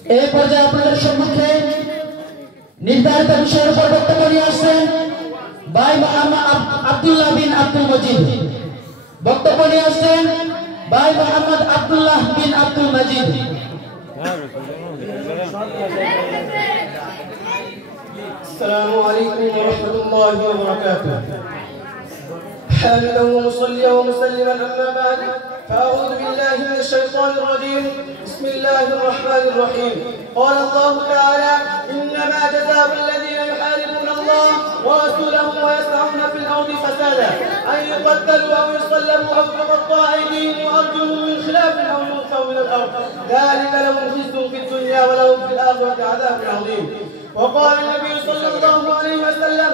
এই পর্যায়ে আপনাদের সম্মুখে নির্ধারিত বিষয়ের উপর বক্তব্য নিয়ে আসছেন ভাই মোহাম্মদ আব্দুল্লাহ বিন আব্দুল মজিদ। বক্তব্য নিয়ে আসছেন ভাই মোহাম্মদ আব্দুল্লাহ বিন আব্দুল মজিদ। السلام عليكم ورحمة الله وبركاته. حامدا ومصليا ومسلما أما بعد، فأعوذ بالله من الشيطان الرجيم. بسم الله الرحمن الرحيم. قال الله تعالى: إنما جزاء الذين يحاربون الله ورسوله ويسعون في الأرض فسادا أن يقتلوا أو يصلبوا أو تقطع أيديهم وأرجلهم من خلاف أو ينفوا من الأرض، ذلك لهم خزي في الدنيا ولهم في الآخرة عذاب عظيم. وقال النبي صلى الله عليه وسلم: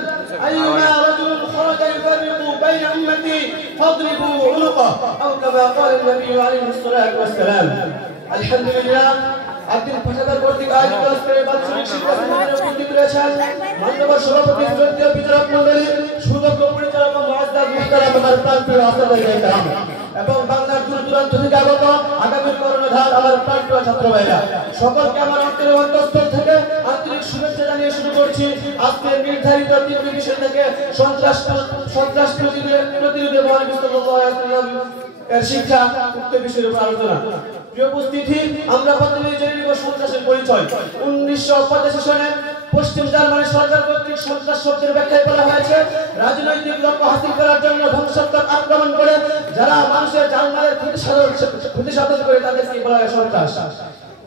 أيما رجل خرج يفرق بين أمتي فاضربوا عنقه، أو كما قال النبي عليه الصلاة والسلام. الحمد لله. আব্দুল ফাসাদার কর্তৃক আয়োজিত আজকের বাৎসরিক শিক্ষা সমাবেশে উপস্থিত রয়েছেন মাননীয় সভাপতি শ্রদ্ধেয় বিচারক মণ্ডলী, সুদক্ষ পরিচালক মুআজ্জাজ মুহতারাম আমার প্রাণপ্রিয় ছাত্রছাত্রীরা এবং বাংলার দূর দূরান্ত থেকে আগত আগামী কর্ণধার আমার প্রাণপ্রিয় ছাত্র ভাইরা, সকলকে আমার অন্তরের অন্তঃস্থল থেকে আন্তরিক শুভেচ্ছা জানিয়ে শুরু করছি আজকের নির্ধারিত তিনটি বিষয় থেকে সন্ত্রাস প্রতিরোধে মহানবী সাল্লাল্লাহু আলাইহি ওয়াসাল্লাম এর শিক্ষা উক্ত বিষয়ের উপর আলোচনা। প্রিয় উপস্থিতি, আমরা প্রথমেই জেনে নিব সন্ত্রাসের পরিচয়। 1985 সনে পশ্চিম জার্মানি সরকার কর্তৃক সন্ত্রাস শব্দের ব্যাখ্যায় বলা হয়েছে রাজনৈতিক লক্ষ্য হাসিল করার জন্য ধ্বংসাত্মক আক্রমণ করে যারা মানুষের জানমালের ক্ষতি সাধন করে তাদেরকে বলা হয় সন্ত্রাস।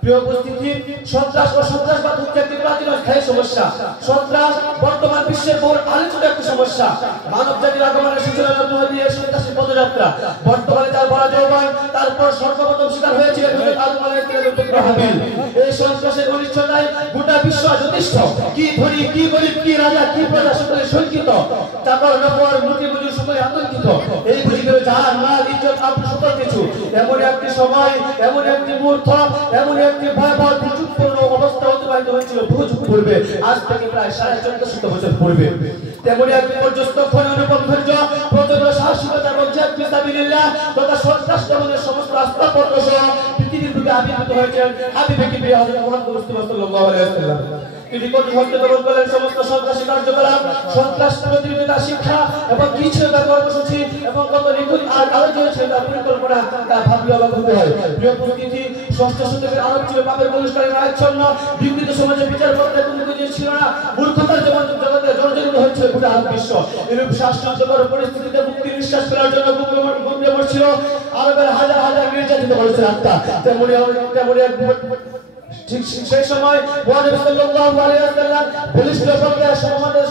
প্রিয় উপস্থিতি, সন্ত্রাস ও সন্ত্রাসবাদ হচ্ছে একটি প্রাচীন স্থায়ী সমস্যা। সন্ত্রাস বর্তমান বিশ্বের বহুল আলোচিত একটি সমস্যা। মানব জাতির আগমনের সূচনার মধ্য দিয়ে সন্ত্রাসের পদযাত্রা বর্তমানে তার পরাজয় হয়, তারপর সর্বপ্রথম শিকার হয়েছিল হাবিল। এই সন্ত্রাসের অনিশ্চয়তায় গোটা বিশ্ব যথেষ্ট, কি ধনী কি গরিব কি রাজা কি প্রজা সকলে শঙ্কিত, চাকর নকর মুটি মজুর সকলে আতঙ্কিত। এই পৃথিবীর জান মাল ইজ্জত আবরু সকল কিছু এমন একটি সময়, এমন একটি মুহূর্ত, এমন একটি ভয়াবহ দুর্যোগপূর্ণ অবস্থা অতিবাহিত হয়েছিল বহু যুগ পূর্বে, আজ থেকে প্রায় 1450 বছর পূর্বে। তেমনি একটি পর্যস্তক্ষণ অনুপম ধৈর্য, প্রচন্ড সাহসিকতা এবং জিহাদ ফি সাবিলিল্লাহ তথা সন্ত্রাস দমনের সমস্ত আস্থাপত্র সহ পৃথিবীর বুকে আবির্ভূত হয়েছেন হাবিবে কিবরিয়া হযরত মুহাম্মদ মুস্তাফা সাল্লাল্লাহু আলাইহি ওয়াসাল্লাম। তিনি কঠোর হস্তক্ষেপ করলেন সমস্ত সন্ত্রাসী কার্যকলাপ, সন্ত্রাস প্রতিরোধিতা শিক্ষা এবং কিছু কর্মসূচি এবং কত নিখুঁত আর আলোচনা ছিল তার পরিকল্পনা, তা ভাবলে অবাক হতে হয়। প্রিয় উপস্থিতি, ষষ্ঠ শতকের আরব ছিল পাপের বহিষ্কারের আচ্ছন্ন, বিকৃত সমাজে বিচার করতে কোনো কিছু ছিল না, মূর্খতার জগতে জর্জরিত হয়েছিল গোটা আরব বিশ্ব। এরূপ শ্বাসরুদ্ধকর পরিস্থিতিতে মুক্তি নিঃশ্বাস ফেলার জন্য গুমরে পড়ছিল আরবের হাজার হাজার নির্যাতিত করেছিল আত্মা। তেমনি ঠিক সেই সময় মুহাম্মদ সাল্লাল্লাহু আলাইহি ওয়াসাল্লাম বলিষ্ঠ পর্যায়ে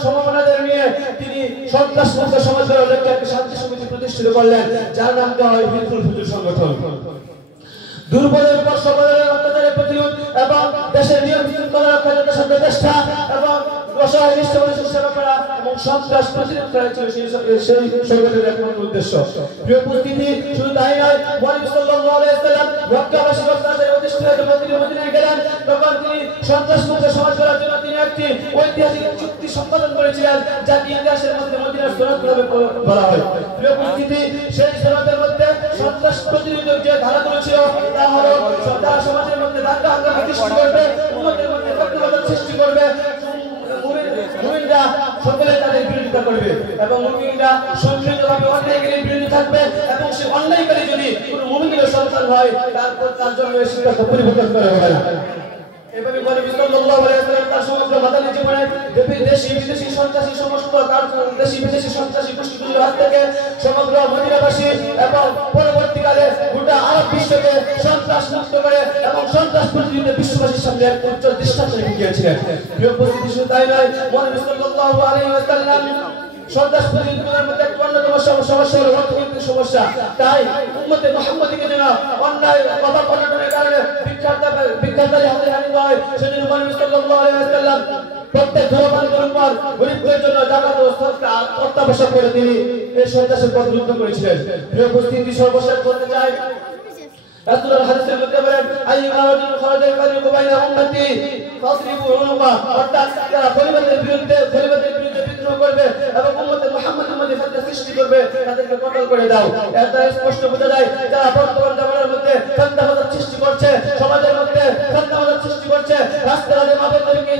সমমনাদের নিয়ে তিনি সন্ত্রাস মুক্ত সমাজ গড়ার লক্ষ্যে একটি শান্তি সমিতি প্রতিষ্ঠিত করলেন, যার নাম দেওয়া হয় হিজবুল ফুজুর সংগঠন। দুর্বলের উপর সবলের অত্যাচারের প্রতিরোধ এবং দেশের নিয়ম শৃঙ্খলা রক্ষার সাথে চেষ্টা এবং অসহায় নিষ্ঠ মানুষের সেবা করা এবং সন্ত্রাস প্রতিরোধ করা ছিল সেই সংগঠনের একমাত্র উদ্দেশ্য। প্রিয় উপস্থিতি, শুধু তাই নয়, মুহাম্মদ সাল্লাল্লাহু আলাইহি ওয়াসাল্লাম মক্কাবাসী রক্ষার্থে প্রতিষ্ঠিত মদিনায় গেলেন, তখন তিনি সন্ত্রাস মুক্ত সমাজ গড়ার জন্য তিনি একটি ঐতিহাসিক চুক্তি সম্পাদন করেছিলেন, যাকে ইতিহাসের মধ্যে মদিনার সনদ নামে বলা হয়। প্রিয় উপস্থিতি, সেই সনদের মধ্যে সন্ত্রাস প্রতিরোধের যে ধারাগুলো ছিল তা হলো তারা সমাজের মধ্যে দাঙ্গা হাঙ্গামা সৃষ্টি করবে, উম্মতের মধ্যে ফিতনা সৃষ্টি করবে, মুমিনরা সকলে তাদের বিরোধিতা করবে এবং মুমিনরা সম্মিলিতভাবে অন্যায়কারীর বিরুদ্ধে থাকবে এবং সেই অন্যায়কারী যদি কোনো মুমিনের সন্তান হয় তার জন্য এই শিক্ষা পরিবর্তন করা হবে না। এভাবে নবী সাল্লাল্লাহু আলাইহি ওয়াসাল্লাম তার সমগ্র মাদানী জীবনে দেশি বিদেশি সন্ত্রাসী সমস্ত দেশি বিদেশি সন্ত্রাসী গোষ্ঠীগুলোর হাত থেকে সমগ্র মদিনাবাসী এবং পরবর্তীকালে গোটা আরব বিশ্বকে সন্ত্রাস মুক্ত করে এবং সন্ত্রাস প্রতিরোধে বিশ্ববাসীর সামনে এক উজ্জ্বল দৃষ্টান্ত রেখে গিয়েছিলেন। প্রিয় উপস্থিতি, শুধু তাই নয়, নবী সাল্লাল্লাহু আলাইহি ওয়াসাল্লাম সন্ত্রাস প্রতিরোধের মধ্যে একটি অন্যতম সমস্যা হলো অর্থনৈতিক সমস্যা। তাই উম্মতে মুহাম্মাদীকে যেন অন্যায় কথা পরিবর্তনের কারণে বিখ্যাতদের হাতে হানি হয়, সেজন্য নবী সাল্লাল্লাহু আলাইহি ওয়াসাল্লাম প্রত্যেক ধর্মান্তরের উপর গরিবদের জন্য জাকাত ও সদকা অত্যাবশ্যক করে তিনি এই সন্ত্রাসের প্রতিরোধ করেছিলেন। প্রিয় উপস্থিতি, সর্বশেষ বলতে চাই, রাসূলুল্লাহ হাদিসের মধ্যে বলেন, আইয়ুমা রাজুলুন খারাজা ইউকারিবু বাইনা উম্মতি ফাসরিবু উনুকা, অর্থাৎ যারা খলিফাদের বিরুদ্ধে বিদ্রোহ করবে এবং উম্মতে মুহাম্মাদের মধ্যে ফিতনা সৃষ্টি করবে তাদেরকে কতল করে দাও। এর দ্বারা স্পষ্ট বোঝা যায় যারা বর্তমান জামানার মধ্যে ফিতনা সৃষ্টি করছে, সমাজের মধ্যে ফিতনা সৃষ্টি করছে, করছে, রাস্তাঘাটে মাদকদ্রব্যকে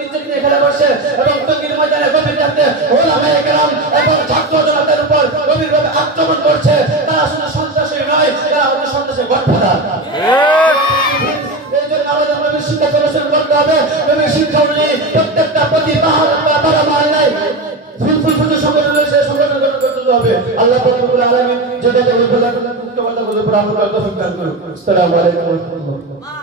নিচে নিয়ে খেলা করছে এবং টঙ্গীর ময়দানে গভীর রাতে ওলামায়ে কেরাম এবং ছাত্র জনতার উপর গভীরভাবে আক্রমণ করছে। তারা শুধু সন্ত্রাসী নয়, তারা হচ্ছে সন্ত্রাসের গডফাদার। এই জন্য আমাদের নবীর শিক্ষা প্রদর্শন করতে হবে। নবীর শিক্ষা অনুযায়ী প্রত্যেকটা প্রতি পাড়া মহল্লায় ফুলফুল পুজো সংগঠন রয়েছে, সংগঠন করতে হবে। আল্লাহ রব্বুল আলামিন যেটাকে বলে মুক্ত কথা বলে আমরা তৌফিক দান করুন। আসসালামু আলাইকুম ওয়া রাহমাতুল্লাহ।